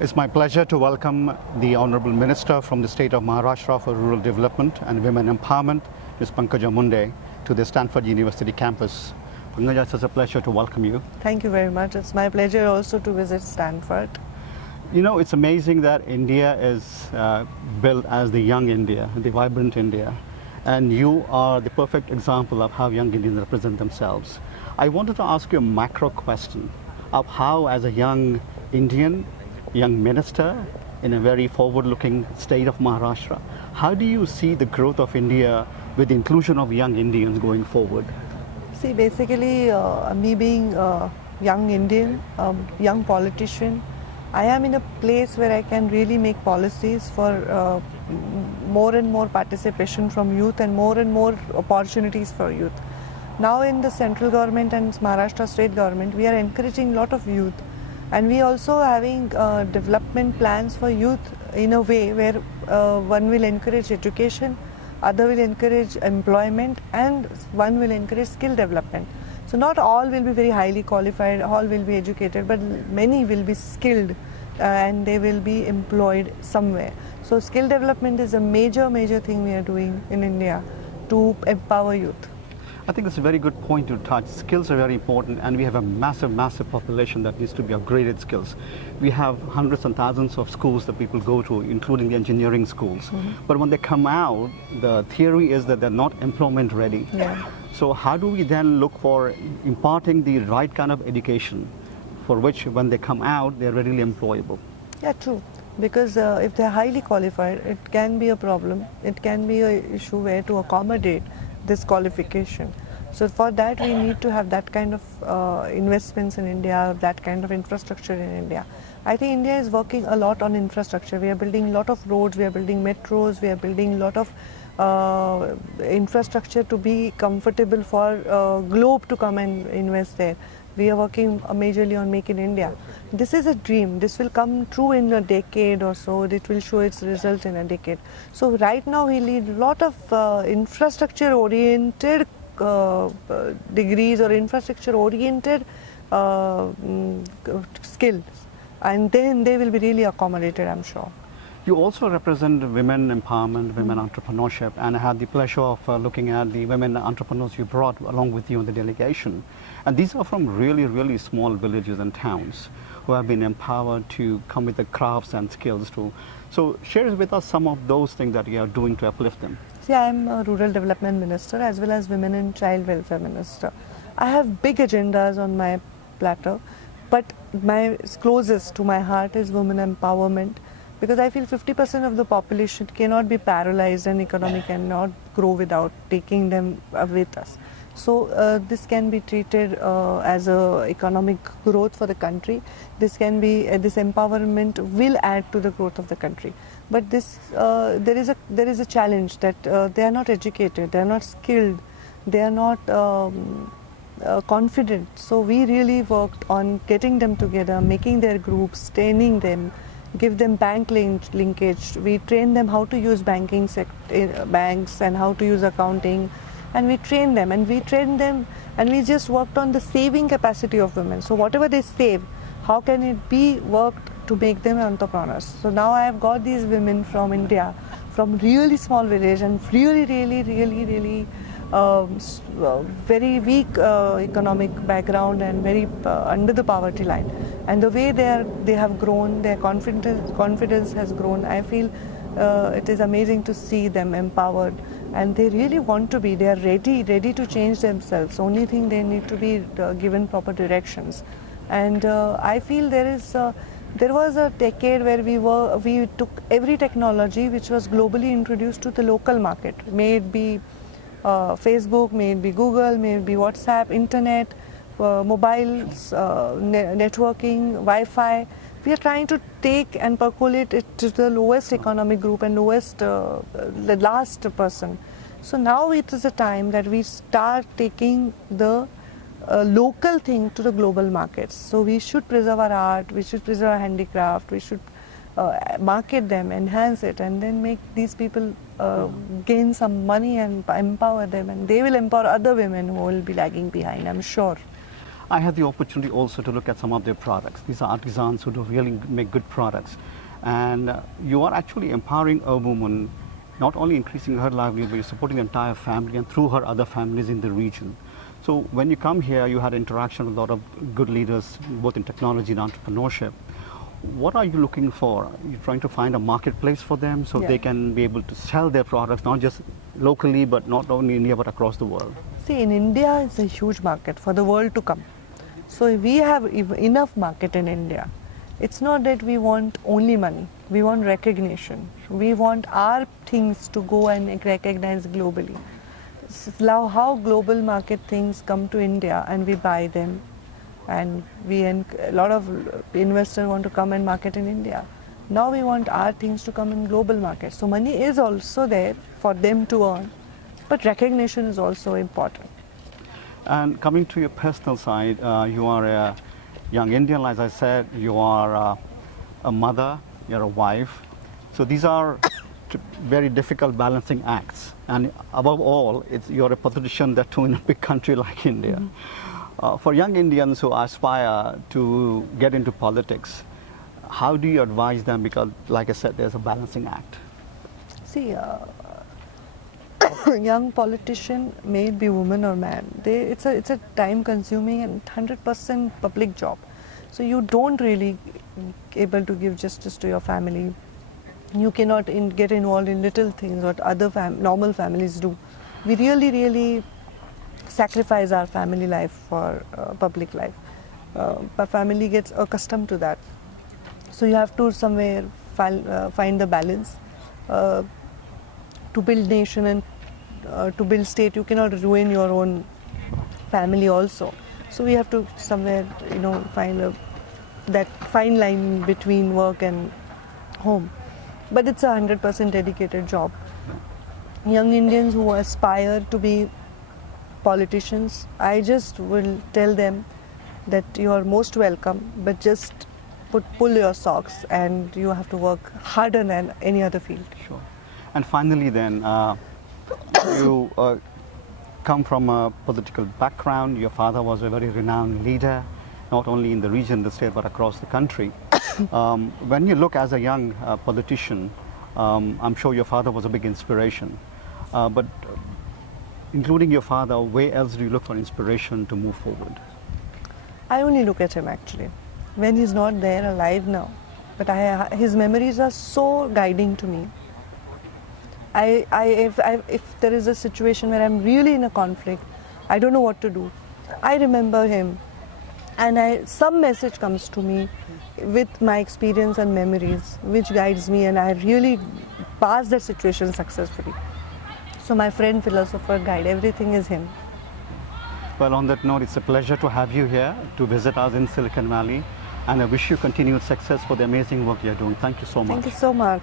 It's my pleasure to welcome the Honorable Minister from the state of Maharashtra for Rural Development and Women Empowerment, Ms. Pankaja Munde, to the Stanford University campus. Pankaja, it's a pleasure to welcome you. Thank you very much. It's my pleasure also to visit Stanford. You know, it's amazing that India is built as the young India, the vibrant India, and you are the perfect example of how young Indians represent themselves. I wanted to ask you a macro question of how, as a young Indian, young minister in a very forward-looking state of Maharashtra, how do you see the growth of India with the inclusion of young Indians going forward? See, basically, me being a young Indian, young politician, I am in a place where I can really make policies for more and more participation from youth and more opportunities for youth. Now in the central government and Maharashtra state government, we are encouraging a lot of youth. And we also having development plans for youth in a way where one will encourage education, other will encourage employment, and one will encourage skill development. So not all will be very highly qualified, all will be educated, but many will be skilled and they will be employed somewhere. So skill development is a major thing we are doing in India to empower youth. I think that's a very good point to touch. Skills are very important, and we have a massive population that needs to be upgraded skills. We have hundreds and thousands of schools that people go to, including the engineering schools. But when they come out, the theory is that they're not employment ready. Yeah. So how do we then look for imparting the right kind of education for which when they come out, they're readily employable? Yeah, true. Because if they're highly qualified, it can be a problem. It can be an issue where to accommodate this qualification. So for that we need to have that kind of investments in India, that kind of infrastructure in India. I think India is working a lot on infrastructure. We are building a lot of roads, we are building metros, we are building a lot of infrastructure to be comfortable for globe to come and invest there. We are working majorly on Make in India. This is a dream. This will come true in a decade or so. It will show its result in a decade. So right now we need a lot of infrastructure-oriented degrees or infrastructure-oriented skills, and then they will be really accommodated, I'm sure. You also represent women empowerment, women entrepreneurship, and I had the pleasure of looking at the women entrepreneurs you brought along with you in the delegation. And these are from really small villages and towns who have been empowered to come with the crafts and skills too. So share with us some of those things that you are doing to uplift them. See, I am a rural development minister as well as women and child welfare minister. I have big agendas on my platter, but my closest to my heart is women empowerment, because I feel 50% of the population cannot be paralyzed and economy cannot grow without taking them with us. So this can be treated as a economic growth for the country. This can be this empowerment will add to the growth of the country. But this there is a challenge that they are not educated, they are not skilled, they are not confident. So we really worked on getting them together, making their groups, training them, give them bank linkage. We train them how to use banks and how to use accounting, and we train them and we just worked on the saving capacity of women. So whatever they save, how can it be worked to make them entrepreneurs? So now I have got these women from India, from really small village and really very weak economic background and very under the poverty line, and the way they have grown, their confidence has grown. I feel it is amazing to see them empowered, and they really want to be. They are ready to change themselves. Only thing they need to be given proper directions. And I feel there was a decade where we took every technology which was globally introduced to the local market. May it be Facebook, may it be Google, may it be WhatsApp, internet, mobiles, networking, Wi-Fi. We are trying to take and percolate it to the lowest economic group and the last person. So now it is a time that we start taking the local thing to the global markets. So we should preserve our art, we should preserve our handicraft, we should market them, enhance it, and then make these people gain some money and empower them, and they will empower other women who will be lagging behind, I'm sure. I had the opportunity also to look at some of their products. These are artisans who do really make good products. And you are actually empowering a woman, not only increasing her livelihood, but you're supporting the entire family and through her other families in the region. So when you come here, you had interaction with a lot of good leaders, both in technology and entrepreneurship. What are you looking for? You're trying to find a marketplace for them so they can be able to sell their products, not just locally, but not only in India, but across the world. See, in India, it's a huge market for the world to come. So we have enough market in India. It's not that we want only money. We want recognition. We want our things to go and recognize globally. Now, how global market things come to India and we buy them, and a lot of investors want to come and market in India. Now we want our things to come in global market. So money is also there for them to earn, but recognition is also important. And coming to your personal side, you are a young Indian, as I said, you are a mother, you're a wife. So these are very difficult balancing acts. And above all, you're a politician that too in a big country like India. For young Indians who aspire to get into politics, how do you advise them? Because like I said, there's a balancing act. See, young politician, may it be woman or man, it's a time-consuming and 100% public job. So you don't really able to give justice to your family. You cannot get involved in little things what other normal families do. We really sacrifice our family life for public life. But family gets accustomed to that. So you have to somewhere find the balance. To build nation and to build state, you cannot ruin your own family also. So we have to somewhere, find that fine line between work and home. But it's a 100% dedicated job. Young Indians who aspire to be politicians, I just will tell them that you are most welcome, but just pull your socks and you have to work harder than any other field. Sure. And finally then, you come from a political background. Your father was a very renowned leader, not only in the region, the state, but across the country. When you look as a young politician, I'm sure your father was a big inspiration. But including your father, where else do you look for inspiration to move forward? I only look at him actually. When he's not there alive now, but his memories are so guiding to me. If there is a situation where I'm really in a conflict, I don't know what to do, I remember him, and some message comes to me with my experience and memories, which guides me, and I really pass that situation successfully. So my friend, philosopher, guide, everything is him. Well, on that note, it's a pleasure to have you here to visit us in Silicon Valley, and I wish you continued success for the amazing work you're doing. Thank you so much. Thank you so much.